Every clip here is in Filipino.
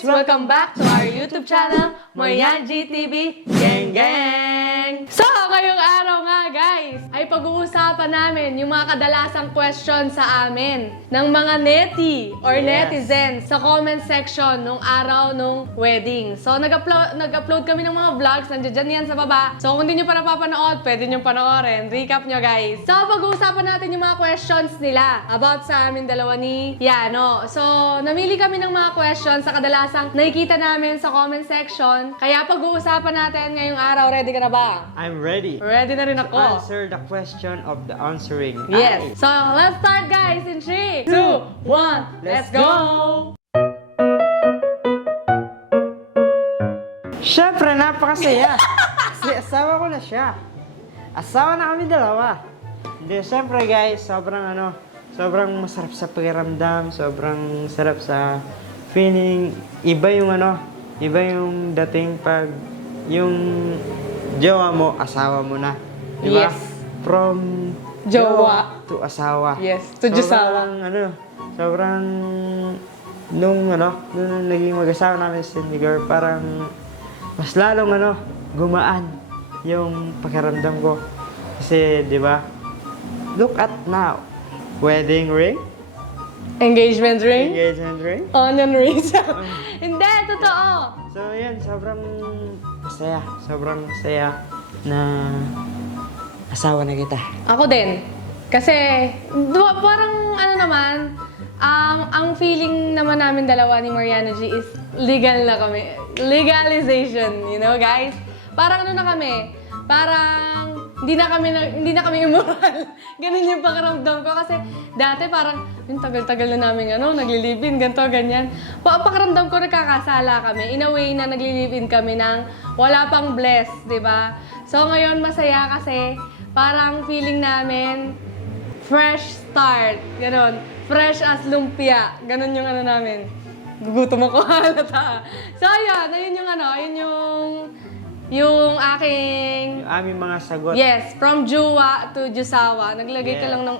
guys! Welcome back to our YouTube channel, Marian GTV Gang Gang! So, ngayong araw nga guys, ay pag-uusapan namin yung mga kadalasang question sa amin ng mga neti or netizens sa comment section nung araw nung wedding. So, nag-upload kami ng mga vlogs, nandiyan yan sa baba. So, kung hindi nyo pa napapanood, pwede nyo panoorin. Recap nyo guys. So, pag-uusapan natin yung mga questions nila about sa amin dalawa ni Yano. So, namili kami ng mga questions sa kadalasang nakikita namin sa comment section. Kaya pag-uusapan natin ngayong araw. Ready ka na ba? I'm ready. Ready na rin ako. To answer the question of the answering. Yes. So, let's start guys in 3, 2, 1, let's go! Siyempre, napakasaya. Kasi asawa ko na siya. Asawa na kami dalawa. Hindi, siyempre guys, sobrang masarap sa pakiramdam, sobrang sarap sa feeling. Iba yung dating pag yung jowa mo, asawa mo na. Diba? Yes. From Jowa to asawa. Yes, to Jusawa. Sobrang nung naging mag-asawa namin si Nigor, parang mas lalong gumaan yung pakiramdam ko. Kasi, di ba? Look at now. Wedding ring? Engagement ring? Engagement ring? Onion ring. Hindi, totoo. So, yan. Sobrang masaya na asawa na kita. Ako din. Kasi, parang ang feeling naman namin dalawa ni Mariana G is legal na kami. Legalization, you know guys? Parang na kami. Parang hindi na kami immoral. Ganun yung pakiramdam ko kasi dati parang yung tagal-tagal na namin nagli-live-in, ganito, ganyan. Pakiramdam ko nagkakasala kami. In a way na nagli-live-in kami ng wala pang bless, di ba? So ngayon masaya kasi parang feeling namin fresh start. Ganon. Fresh as lumpia. Ganon yung namin. Gugutom ako halata. So ayun yung aking... Yung aming mga sagot. Yes, from Juwa to Jusawa. Naglagay ka lang ng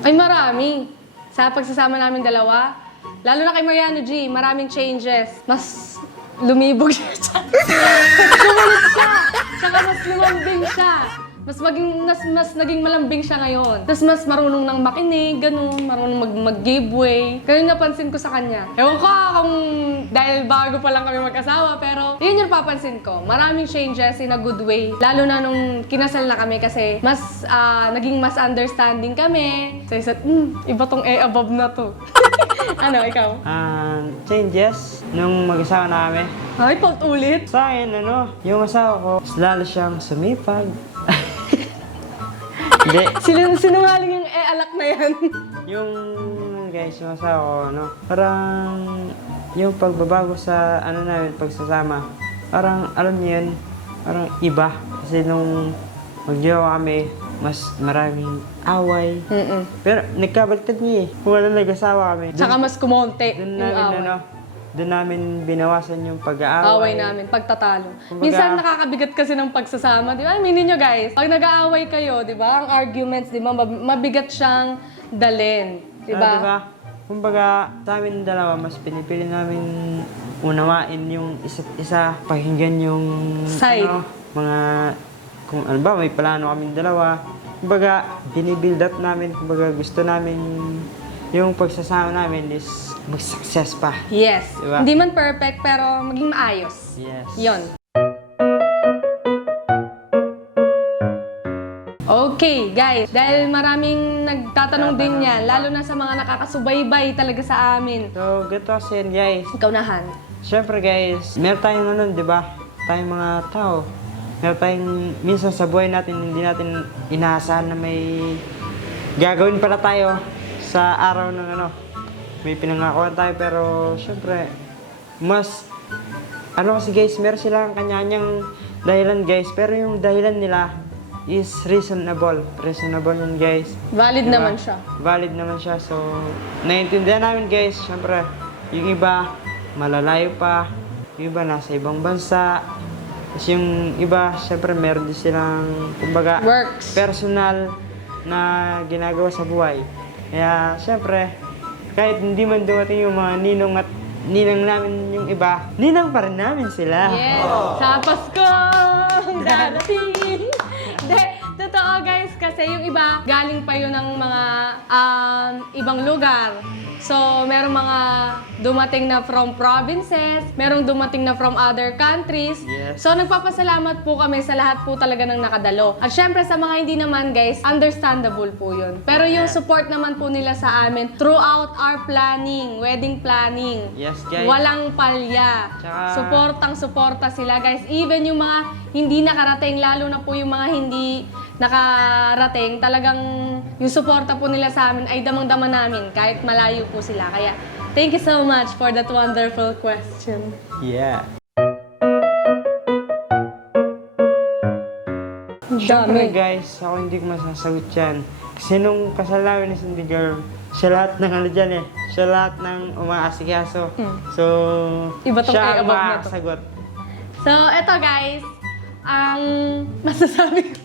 Ay, marami. Sa pagsasama namin dalawa, lalo na kay Mariano G, maraming changes. Mas lumibog siya. Kumalit siya. Tsaka mas lumambing siya. Mas naging malambing siya ngayon. Tapos mas marunong nang makinig, ganun, marunong mag-giveaway. Ganun napansin ko sa kanya. Ewan ko kung dahil bago pa lang kami mag-asawa, pero yun yung papansin ko. Maraming changes in a good way. Lalo na nung kinasal na kami kasi naging mas understanding kami. Sa isa't, iba tong above na to. Ano, ikaw? Changes nung mag-asawa namin. Ay, paulit. Sa akin, yung asawa ko, lalo siyang sumipag. Hindi. Sinungaling yung alak na yan. Yung asawa ko, parang yung pagbabago sa namin, pagsasama, parang alam niyo yun, parang iba. Kasi nung mag-jowa kami, mas maraming away. Pero nagkabaliktad niya kung wala nag-asawa kami. Tsaka mas kumonte yung away. Doon namin binawasan yung pag-aaway. Away namin, pagtatalo. Kumbaga, Minsan nakakabigat kasi ng pagsasama, di ba? Aminin nyo guys, pag nag-aaway kayo, di ba? Ang arguments, di ba? Mabigat siyang dalhin, di ba? Diba? Kumbaga, sa amin dalawa, mas pinipili namin unawain yung isa't isa, pakinggan yung side. Mga, kung may plano kami dalawa. Kumbaga, binibuild up namin, kumbaga gusto namin yung pagsasama namin is mag-success pa. Yes. Diba? Hindi man perfect, pero maging maayos. Yes. Yon. Okay, guys. Dahil maraming nagtatanong din yan, lalo na sa mga nakakasubaybay talaga sa amin. So, ganito kasi yan, guys. Ikaw nahan. Siyempre, guys, meron tayong di ba? Tayong mga tao. Meron tayong, minsan sa buhay natin, hindi natin inaasahan na may gagawin pala tayo sa araw ng may pinangakuan tayo, pero syempre, mas, kasi guys, meron silang kanya-kanyang dahilan guys, pero yung dahilan nila is reasonable. Reasonable yun guys. Valid Diba? naman siya. Valid naman siya, so, naiintindihan namin guys, syempre, yung iba, malalayo pa, yung iba nasa ibang bansa, tapos yung iba, syempre, meron din silang, kumbaga, Works. personal na ginagawa sa buhay. Kaya, syempre, kahit hindi man dumating yung mga ninong at ninang namin yung iba, ninang pa rin namin sila. Yes! Sa Pasko! Darating! Hindi, totoo guys, kasi yung iba, galing pa yun ng mga ibang lugar. So, merong mga dumating na from provinces, merong dumating na from other countries. Yes. So, nagpapasalamat po kami sa lahat po talaga ng nakadalo. At syempre, sa mga hindi naman guys, understandable po yun. Pero yung support naman po nila sa amin throughout our planning, wedding planning. Yes, guys. Walang palya. Tsaka- Suportang-suporta sila guys. Even yung mga hindi nakarating, lalo na po yung mga hindi nakarating, talagang yung suporta po nila sa amin ay damang-dama namin kahit malayo po sila. Kaya thank you so much for that wonderful question. Yeah. Dami. Siyempre guys, ako hindi ko masasagot yan. Kasi nung kasal namin ni Cindy Girl, siya lahat ng ano dyan eh. Siya lahat ng umaasikaso. So, Iba tong siya kay ang above na to. makakasagot. So, eto guys, ang masasabi ko,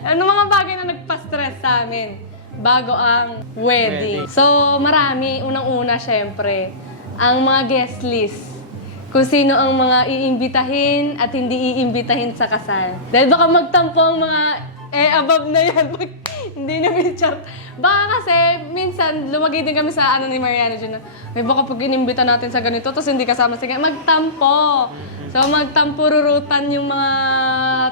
ano mga bagay na nagpa-stress sa amin bago ang wedding. Wedding. So, marami. Unang-una, syempre, ang mga guest list. Kung sino ang mga iimbitahin at hindi iimbitahin sa kasal. Dahil baka magtampo ang mga above na yan pag hindi na picture. Baka kasi, minsan, lumagay din kami sa ano ni Mariana dyan na, ay baka pag inimbita natin sa ganito, tapos hindi kasama sa ganito, magtampo. So, magtampururutan yung mga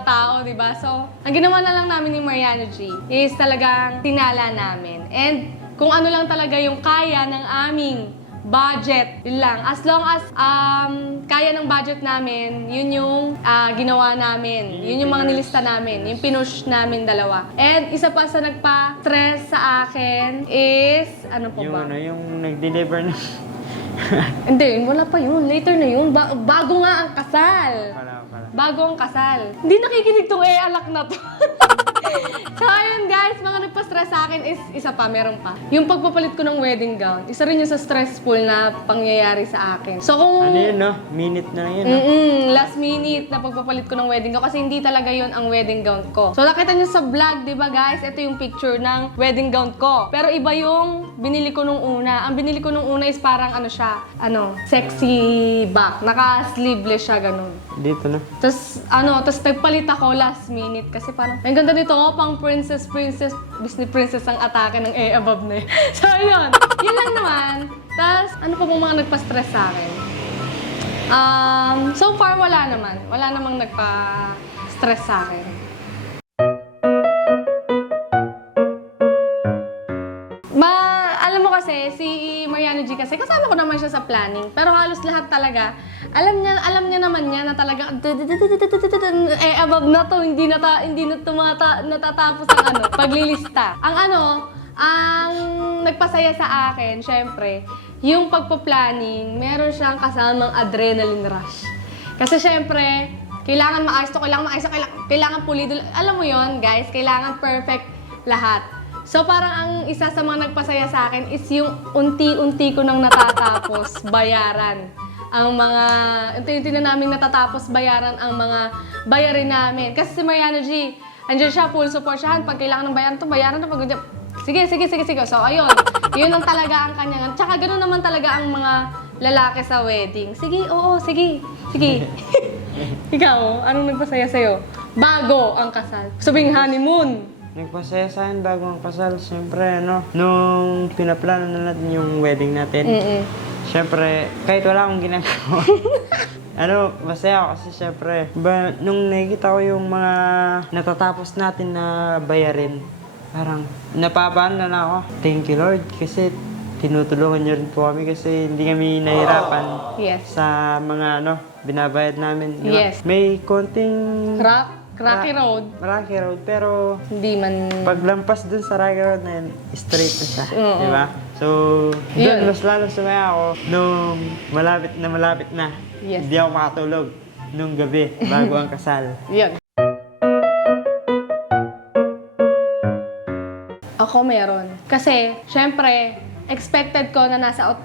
tao, di ba? So, ang ginawa na lang namin ni Mariana G is talagang tinala namin. And kung ano lang talaga yung kaya ng aming budget, yun lang. As long as kaya ng budget namin, yun yung ginawa namin. Yun yung mga nilista namin. Yung pinush namin dalawa. And isa pa sa nagpa-stress sa akin is, ano pa Yung ba? ano, yung nag-deliver na. Hindi, wala pa yun. Later na yun. Bago nga ang kasal. Pala. Bago ang kasal. Hindi nakikinig tong alak na to. So, ayun guys, mga nagpa-stress sa akin is, isa pa, meron pa. Yung pagpapalit ko ng wedding gown, isa rin yung sa stressful na pangyayari sa akin. So, kung... Ano yun, no? Minute na yun, no? Last minute na pagpapalit ko ng wedding gown kasi hindi talaga yun ang wedding gown ko. So, nakita nyo sa vlog, di ba guys? Ito yung picture ng wedding gown ko. Pero iba yung binili ko nung una. Ang binili ko nung una is parang ano siya, sexy back. Naka-sleeveless siya, ganun. Dito na. Tapos, tapos nagpalit ako last minute kasi parang, ang ganda nito, pang princess, Disney princess ang atake ng above na yun. So, yun. Yun lang naman. Tapos, ano pa bang mga nagpa-stress sa akin? So far, wala naman. Wala namang nagpa-stress sa akin. Alam mo kasi, si Mariana G kasi, kasama ko naman siya sa planning. Pero halos lahat talaga, alam niya naman niya na talaga, above na to, hindi natatapos ang paglilista. Ang nagpasaya sa akin, syempre, yung pagpa-planning, meron siyang kasamang adrenaline rush. Kasi syempre, kailangan maayos to, kailangan pulido. Alam mo yon guys, kailangan perfect lahat. So parang ang isa sa mga nagpasaya sa akin is yung unti-unti ko nang natatapos bayaran. Ang mga, unti-unti na namin natatapos bayaran ang mga bayarin namin. Kasi si Mariana G, andyan siya, full support siya. Pag kailangan ng bayaran to, pag sige. So ayun, yun ang talaga ang kanyang. Tsaka ganoon naman talaga ang mga lalaki sa wedding. Sige, oo, sige. Ikaw, anong nagpasaya sa'yo? Bago ang kasal. Sabing honeymoon. Nagpasaya sa akin bago ang kasal, siyempre, nung pinaplano na natin yung wedding natin, siyempre, kahit wala akong ginagawa, masaya ako kasi siyempre, nung nakikita ko yung mga natatapos natin na bayarin, parang napapaan na ako. Thank you Lord, kasi tinutulungan niyo rin po kami kasi hindi kami nahirapan sa mga binabayad namin. Di ba? Yes. May konting Rocky road. Rocky road, pero Hindi man... paglampas dun sa Rocky road na yun, straight na siya. Oo. Di ba? So, Yun. dun mas lalo sumaya ako nung malapit na. Yes. Hindi ako makatulog nung gabi bago ang kasal. Yun. Ako meron. Kasi, syempre, expected ko na nasa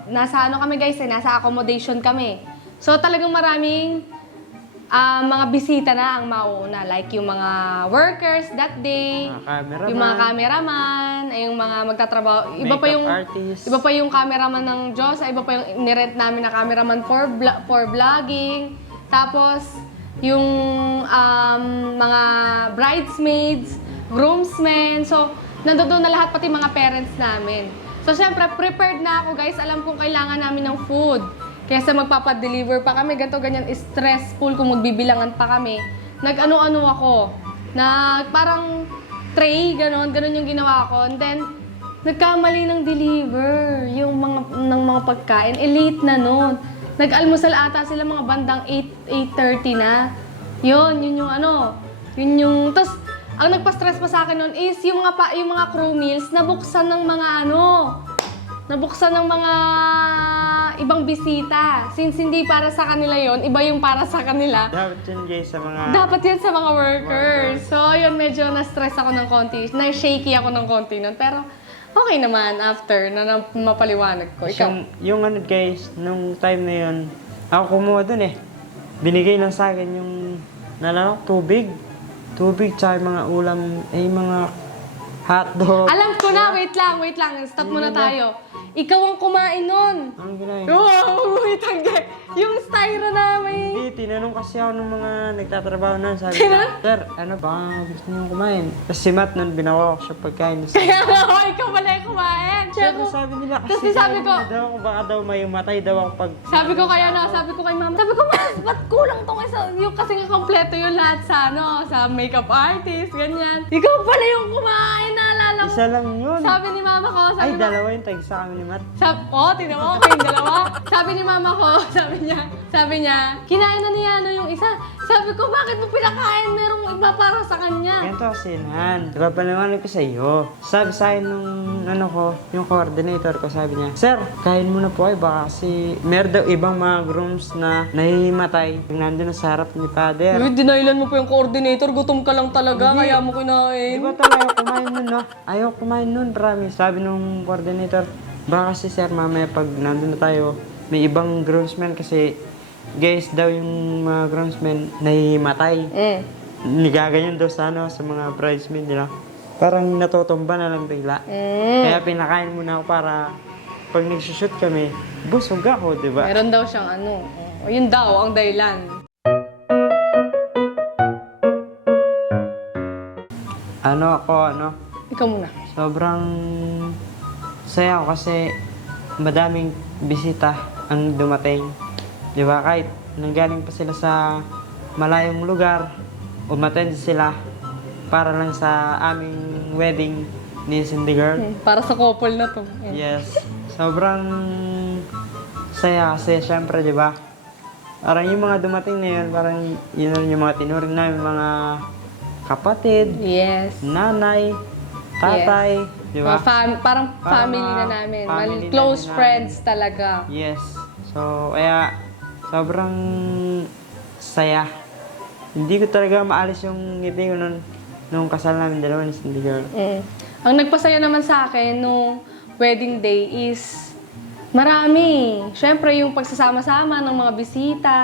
kami guys nasa accommodation kami. So talagang maraming mga bisita na ang mauuna. Like yung mga workers that day, Mga cameraman. yung mga cameraman, yung mga magtatrabaho. Iba pa Makeup yung artist. iba pa yung cameraman ng Diyos, iba pa yung nirent namin na cameraman for vlogging. Tapos yung mga bridesmaids, groomsmen. So, nandoon na lahat pati mga parents namin. So, syempre, prepared na ako, guys. Alam kong kailangan namin ng food. Kesa magpapadeliver pa kami, ganito, ganyan, stressful kung magbibilangan pa kami. Nag-ano-ano ako. Parang tray, ganon yung ginawa ko. And then, nagkamali ng deliver yung ng mga pagkain. Late na nun. Nag-almusal ata sila mga bandang 8:30 na. Yun yung ano. Yun yung, tapos, ang nagpa-stress pa sa akin nun is yung mga crew meals nabuksan ng mga ibang bisita. Since hindi para sa kanila yon, iba yung para sa kanila. Dapat yun guys sa mga... Dapat yan sa mga workers. So, yun, medyo na-stress ako ng konti. Na-shaky ako ng konti nun. Pero, okay naman after na mapaliwanag ko. Ikaw? Yung ano guys, nung time na yun, ako kumuha dun eh. Binigay lang sa akin yung, tubig. Tubig, tsaka yung mga ulam, mga hotdog. Alam ko na, wait lang. Stop muna tayo. Ikaw ang kumain nun. Anong ginawa? Oh, wait lang. Yung styro na may... Hindi, tinanong kasi ako ng mga nagtatrabaho nun. Sabi ko, sir, ano ba gusto niyong kumain? Tapos si Matt nun, binawa ko siya pagkain. Kaya nga, ikaw pala yung kumain. Siyempre sabi nila, Tapos kasi sabi ko, daw, baka daw may matay daw ako pag... sabi ko kay mama, sabi ko, mas, ba't kulang tong isa? Yung kasi nga kompleto yung lahat sa makeup artist, ganyan. Ikaw pala yung kumain, naalala mo. Isa lang yun. Sabi ni mama ko, Ay, dalawa yung tag sa kami ni Matt. Tingnan mo, kayong dalawa. Sabi ni mama ko, sabi niya, kinain na niya yung isa. Sabi ko, bakit mo pinakain? Merong iba para sa kanya. Ganito kasi yan. Diba paliwanag ko sa iyo? Sabi sa akin nung yung coordinator ko, sabi niya, sir, kain muna po kayo baka kasi meron daw ibang mga grooms na nahihimatay yung nandun na sa harap ni father. Uy, dinailan mo pa yung coordinator. Gutom ka lang talaga, kaya mo kinain. Diba talaga ayaw kumain nun, no? Ayaw kumain nun, promise. Sabi nung coordinator, baka kasi sir, mamaya pag nandun na tayo, may ibang groomsmen kasi guys daw yung mga groomsmen nahihimatay. Nigaganyan daw sa mga bridesmaid nila. Parang natutumba na lang bigla. Kaya pinakain muna ako para pag nagsushoot kami, busog ako, di ba? Meron daw siyang yun daw ang dahilan. Ikaw muna. Sobrang saya ako kasi madaming bisita ang dumating. Di ba? Kahit nanggaling pa sila sa malayong lugar, umattend sila para lang sa aming wedding ni Cindy Girl. Para sa couple na to. Yes. Sobrang saya kasi syempre, di ba? Parang yung mga dumating na yun, parang yun yung mga tinuring namin, mga kapatid, Yes. nanay, tatay, di ba? Parang family na namin. family na Close din namin. friends talaga. Yes. So, kaya sobrang saya. Hindi ko talaga maalis yung ngiti ko nung kasal namin dalawa ni Cindy Girl. Ang nagpasaya naman sa akin nung wedding day is marami. Siyempre, yung pagsasama-sama ng mga bisita,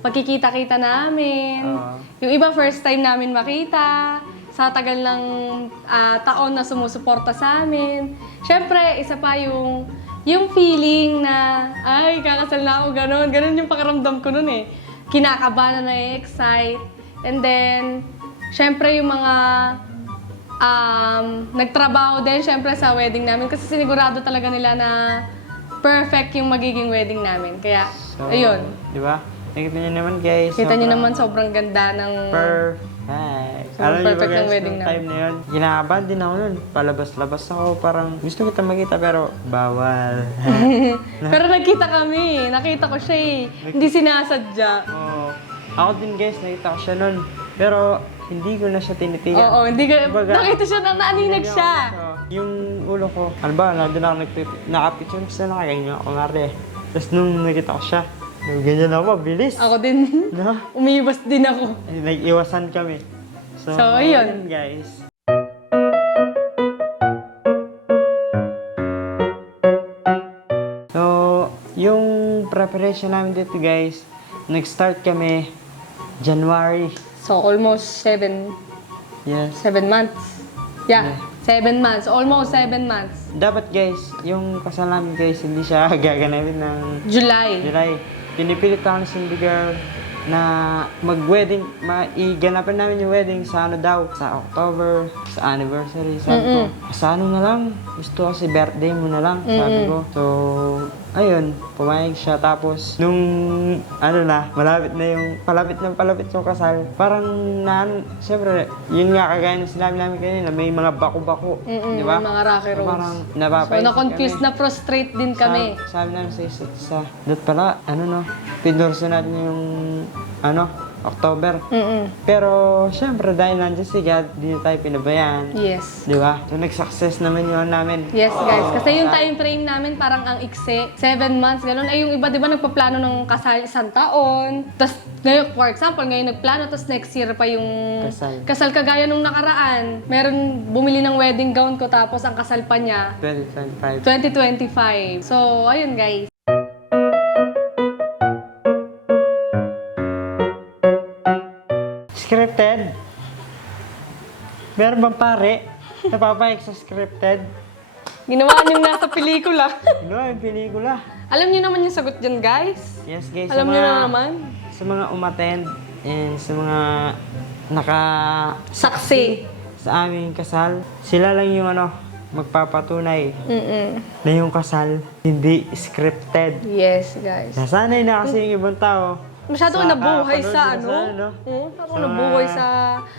pagkikita-kita namin. Yung iba, first time namin makita. Sa tagal ng taon na sumusuporta sa amin. Siyempre, isa pa yung feeling na, ay, kakasal na ako, ganun. Ganun yung pakiramdam ko nun eh. Kinakabahan na na-excite. And then, siyempre yung mga nagtrabaho din, siyempre sa wedding namin. Kasi sinigurado talaga nila na perfect yung magiging wedding namin. Kaya, So, ayun. di ba? Nakita niyo naman guys. Kita niyo sobrang naman sobrang ganda ng... Perfect. Sobrang Alam niyo ba perfect ng guys, wedding nung time na yun, kinakabahan din ako nun. Palabas-labas ako, parang gusto kita makita pero bawal. Pero nagkita kami. Nakita ko siya eh. Hindi sinasadya. Oo. Ako din guys, nakita ko siya nun. Pero hindi ko na siya tinitigan. Oo, hindi ka... Kumbaga, Nakita siya na naaninag Tinignan siya. ko siya. Yung ulo ko, ano ba, nandun ako nakapicture sa nakaganyan ako nga rin. Tapos nung nakita ko siya, ganyan ako, bilis. Ako din. No? Umiibas din ako. Nag-iwasan kami. So, ayun. guys. So, yung preparation namin dito guys, nag-start kami January. So, almost 7 Yes. months. Yeah, 7 months. Almost 7 months. Dapat guys, yung kasal namin guys, hindi siya gaganapin ng July. July. Pinipilit ako ni Cindy Girl na mag-wedding, iganapan namin yung wedding sa ano daw, sa October, sa anniversary. Sabi ko, sa ano na lang, gusto ko si birthday mo na lang, sabi ko. So, ayun, pumayag siya. Tapos, nung, ano na, palapit yung kasal, parang, siyempre, yun nga, kagaya ng sinabi namin kanina, may mga bako-bako, di ba? May mga rocky roads. Parang, So, napapaisip na-confuse, kami. na-frustrate din kami. Sabi namin sa isa't isa, doon pala, pindorso natin yung, October. Pero, syempre, dahil nandiyan si God, di na tayo pinabayaan. Yes. Di ba? So, nag-success naman yun namin. Yes, guys. Kasi yung time frame namin parang ang ikse. 7 months, gano'n. Ay, yung iba, di ba, nagpaplano ng kasal isang taon. Tapos, ngayon, for example, ngayon nagplano, tapos next year pa yung Kasal. kagaya nung nakaraan. Meron bumili ng wedding gown ko, tapos ang kasal pa niya, 2025. 2025. So, ayun, guys. Scripted? Meron bang pare? Napapayag sa scripted? Ginawa niyong nasa pelikula. Yung pelikula. Alam niyo naman yung sagot dyan, guys. Yes, guys. Alam niyo na naman. Sa mga umattend and sa mga naka Saksi. sa aming kasal, sila lang yung magpapatunay na yung kasal hindi scripted. Yes, guys. Nasanay na kasi yung ibang tao. Masyado sa nabuhay kapanood sa nila ano. Masyado Sa nabuhay mga sa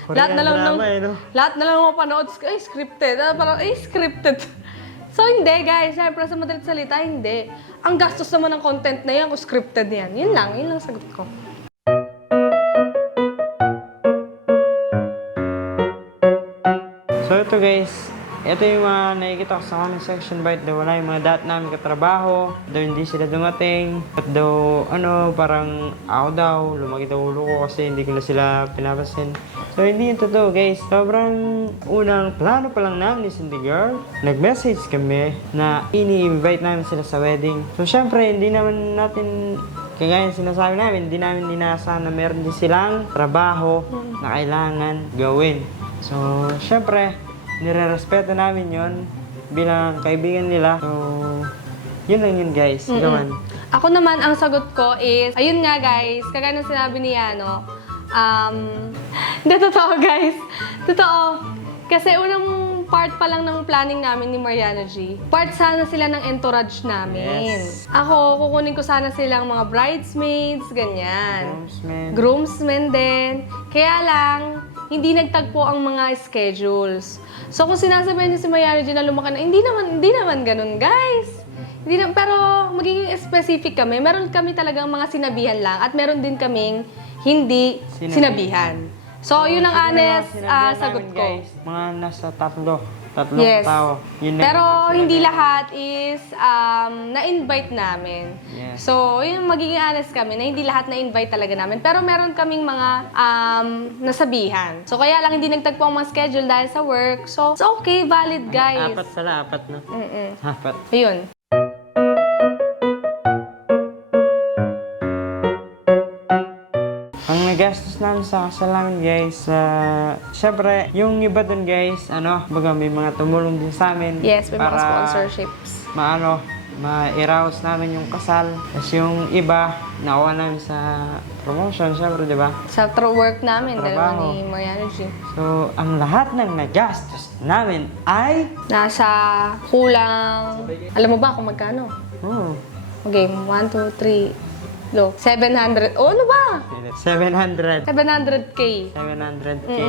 Korean lahat na lang ng drama, lahat na lang ng mapanood ay scripted. Parang ay scripted. So hindi guys, syempre sa madalit salita hindi. Ang gastos naman ng content na yan kung scripted yan. Yun lang sagot ko. So ito guys, ito yung mga nakikita ko sa comment section bakit daw wala yung mga dati namin katrabaho, daw hindi sila dumating, at daw parang ako daw, lumaki daw ulo ko kasi hindi ko na sila pinapasin. So hindi yung totoo guys, sobrang unang plano pa lang namin ni Cindy Girl, nag-message kami na ini-invite namin sila sa wedding. So syempre hindi naman natin, kagaya ng sinasabi namin, hindi namin inaasahan na meron din silang trabaho na kailangan gawin. So syempre, nire-respeto namin yon bilang kaibigan nila. So, yun lang yun guys. Gawan. Ako naman, ang sagot ko is, ayun nga guys, kagaya ng sinabi ni Yano, hindi, totoo guys. Totoo. Kasi unang part pa lang ng planning namin ni Mariana G, part sana sila ng entourage namin. Yes. Ako, kukunin ko sana silang mga bridesmaids, ganyan. Groomsmen. Groomsmen din. Kaya lang, hindi nagtagpo ang mga schedules. So kung sinasabihan niyo si Mariana G na lumaki na, hindi naman ganun, guys. Pero magiging specific kami. Meron kami talagang mga sinabihan lang at meron din kaming hindi sinabihan. So yun ang honest sagot ko. Guys, mga nasa tatlong Yes. tao. Yun na Pero yung hindi sinabi. lahat is na-invite namin. Yes. So, yun, magiging honest kami na hindi lahat na-invite talaga namin. Pero meron kaming mga nasabihan. So, kaya lang hindi nagtagpo ang mga schedule dahil sa work. So, it's okay, valid guys. Apat no? Apat. Ayun. Ang nagastos namin sa kasal namin guys, syempre, yung iba dun guys, baga may mga tumulong din sa amin. Yes, may mga para sponsorships. ma-arouse namin yung kasal. Tapos yung iba, nakuha namin sa promotion, syempre, di ba? Sa work namin, dalawa Trabaho. ni Mariana G. So, ang lahat ng nagastos namin ay... Nasa kulang... Alam mo ba kung magkano? Okay, 1, 2, 3... Go. 700. Oh, ano ba? 700. 700K. 700K.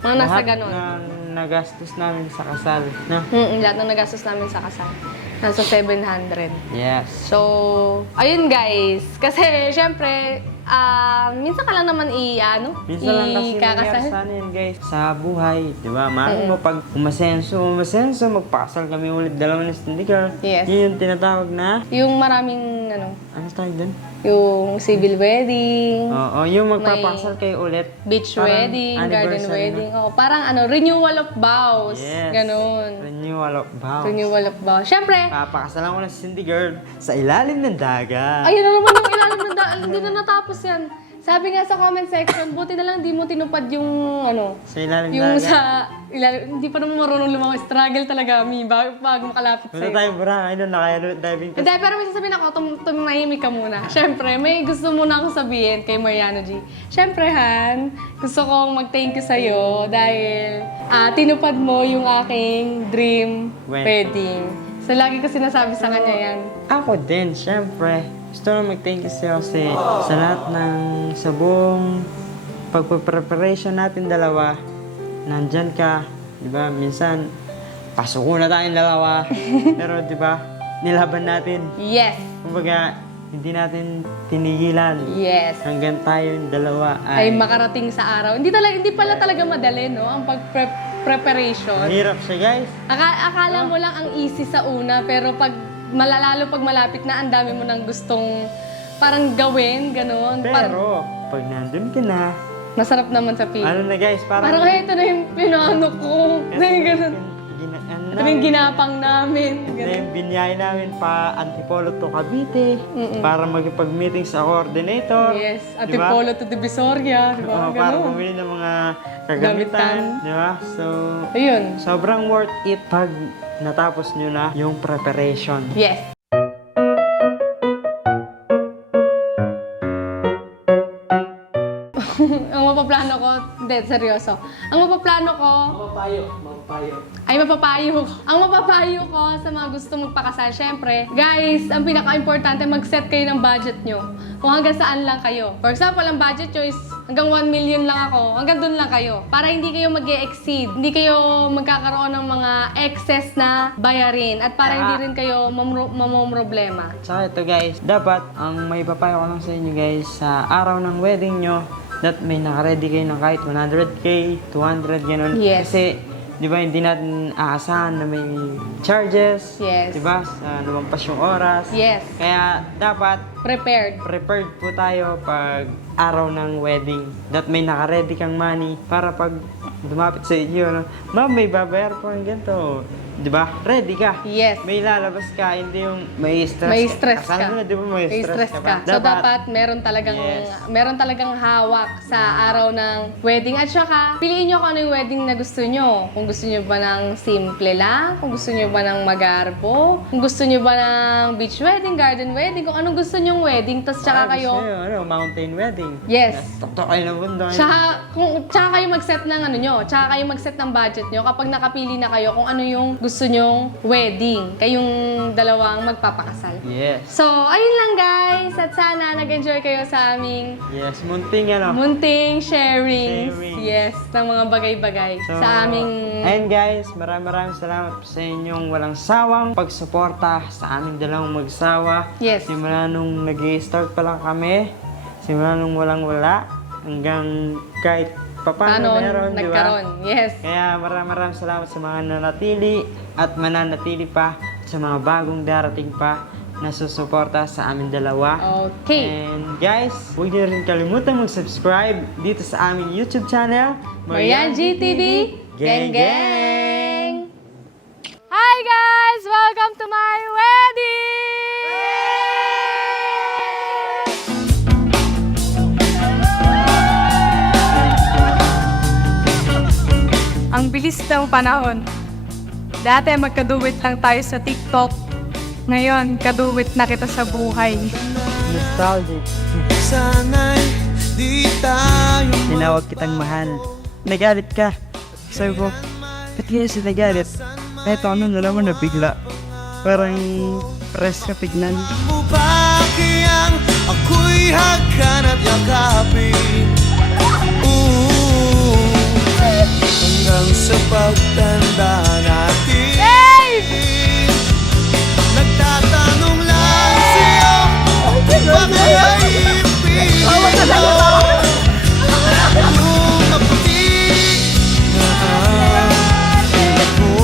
Mga nasa Lahat ganun. ng nagastos namin sa kasal. No? Lahat ng nagastos namin sa kasal. Nasa 700. Yes. So, ayun guys. Kasi, syempre, minsan ka lang naman Minsan lang kasi nangyari sa amin guys. Sa buhay, di ba? Mahal mo pag umasenso, magpakasal kami ulit dalawa ni Cindy Girl. Yes. Yun yung tinatawag na... Yung maraming, Ano tawag dun? yung civil wedding, Oo, yung magpapakasal kayo ulit. beach Parang wedding, garden anniversary wedding. Oh, parang renewal of vows. Yes. Ganun. Renewal of vows. Renewal of vows. Syempre, Papakasalan ko na si Cindy Girl sa ilalim ng dagat. ayun na naman yung ilalim ng hindi na natapos yan. Sabi nga sa comment section, buti na lang di mo tinupad yung ano, Sa ilalim yung dagat. sa ilalim, hindi pa naman marunong lumangoy. Struggle talaga, Mi, bago makalapit Punta sa'yo. tayong Boracay doon, diving Hindi, pero may sasabihin ako, tumahimik ka muna. Siyempre, may gusto muna akong sabihin kay Mariano G. Siyempre, Han, gusto kong mag-thank you sa'yo dahil tinupad mo yung aking dream wedding. So, lagi ko sinasabi sa kanya yan. Ako din, syempre. Gusto ko mag-thank you sa'yo kasi sa lahat sa buong pagpapreparation natin dalawa, nandyan ka. Di ba? Minsan, pasuko na tayong dalawa. Pero di ba, nilaban natin. Yes! Kumbaga, hindi natin tinigilan. Yes! Hanggang tayong dalawa Ay makarating sa araw. Hindi pala talaga madali, no? Ang pag-preparation. Hirap siya, guys. Akala mo lang ang easy sa una, pero lalo pag malapit na, ang dami mo nang gustong parang gawin, ganun. Pero, pag nandun ka na, Masarap naman sa feeling. ano na guys, Parang ito na yung pinano ko. Ganun. Ito na yung ginapang namin. Ito Ganun. yung binyay namin pa Antipolo to Cavite para magipag-meeting sa coordinator. Yes. Di ba? Antipolo to Divisoria. Di ba? Para Ganun. bumili ng mga kagamitan. Di ba? So, Ayun. sobrang worth it pag natapos nyo na yung preparation. Yes. Ang mapaplano ko, hindi, seryoso. Ang mapaplano ko, ay mapapayo ko. Ang mapapayo ko sa mga gusto magpakasal, syempre, guys, ang pinaka-importante, mag-set kayo ng budget nyo. Kung hanggang saan lang kayo. For example, ang budget nyo is hanggang 1 million lang ako, hanggang dun lang kayo. Para hindi kayo mag-e-exceed, hindi kayo magkakaroon ng mga excess na bayarin, at para hindi rin kayo mamomroblema. Saka ito guys, dapat ang may papayo ko lang sa inyo guys, sa araw ng wedding nyo, that may nakaready kayo ng kahit 100k, 200, gano'n. Yes. Kasi, di ba, hindi natin aasahan na may charges. Yes. Di ba? Sa lumampas yung oras. Yes. Kaya, dapat Prepared. prepared po tayo pag araw ng wedding. That may nakaready kang money para pag dumapit sa inyo, no? Ma'am, may babayar po ng ganito. Di ba? Ready ka. Yes. May lalabas ka, hindi yung may stress May stress Akala ka. mo na, di ba may stress ka pa? So dapat meron talagang hawak sa araw ng wedding. At saka, piliin nyo kung ano yung wedding na gusto nyo. Kung gusto nyo ba ng simple lang, kung gusto nyo ba ng magarbo, kung gusto nyo ba ng beach wedding, garden wedding, kung anong gusto nyong wedding, tapos tsaka kayo, mountain wedding. yes. Tuktok kayo ng bundok. Tsaka kayo mag-set ng ano nyo, tsaka kayo mag-set ng budget nyo kapag nakapili na kayo kung ano yung gusto nyong wedding, kayong dalawang magpapakasal. Yes. So, ayun lang guys, at sana nag-enjoy kayo sa aming Yes, munting ano. munting sharings. Sharings. Yes, ng mga bagay-bagay So, sa aming... Ayun guys, maraming salamat po sa inyong walang sawang pagsuporta sa aming dalawang magsawa. Yes. Simula nung nag-i-start pa lang kami, simula nung walang-wala, hanggang kahit paano meron, di ba? nagkaroon. Yes. Kaya maraming salamat sa mga nanatili at mananatili pa, sa mga bagong darating pa na susuporta sa aming dalawa. Okay. And guys, huwag niyo rin kalimutan mag-subscribe dito sa aming YouTube channel, Marian GTV, Gang Gang! Hi guys! Welcome to my wedding! Ang bilis ng panahon. Dati magkaduwit lang tayo sa TikTok. Ngayon, kaduwit na kita sa buhay. Nostalgic. Sana'y di tayo Tinawag kitang mahal. Nagalit ka. Sabi ko, ba't kaya si nagalit? Kahit ano na naman nabigla. Parang press ka tignan. mo ba kayang ako'y hagkan at yakapin? Hanggang sa pagtanda natin, nagtatanong lang sa'yo, bakit ay ipin mo? Yung maputi na ulat mo.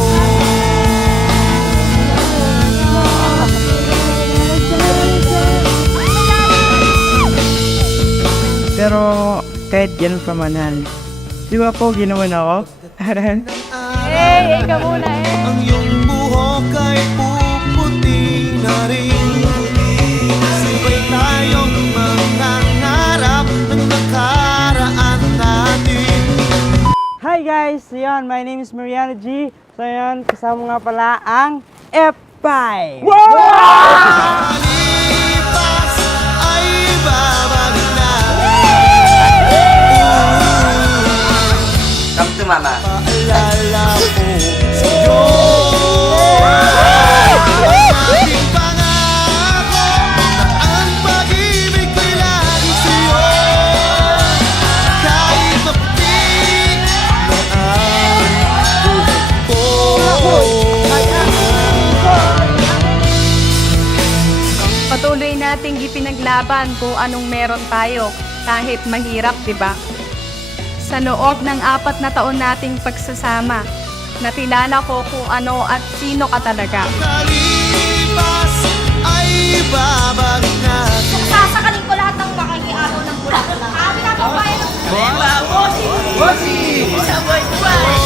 Pero kahit ganun pa manal, di ba po ginawa na ako? Hey, ikaw muna eh. Ang iyong buhok ay puputi na rin. Sabay tayong mangangarap ng So yun, kasama nga pala ang F5. Lipas ay babalik na. Come to mama. Paalala ko sa'yo. Aking pangako na ang pag-ibig ko'y lagi sa'yo. Kahit maputik na ang buhok ko. Patuloy nating ipinaglaban kung anong meron tayo kahit mahirap, di ba? Sa loob ng 4 na taon nating pagsasama, nakilala ko kung ano at sino ka talaga. Kalipas ay babalik natin. Sasakalin ko lahat ng makikiagaw ng bulaklak. Amin na po kayo. Bossy! Bossy! Bossy!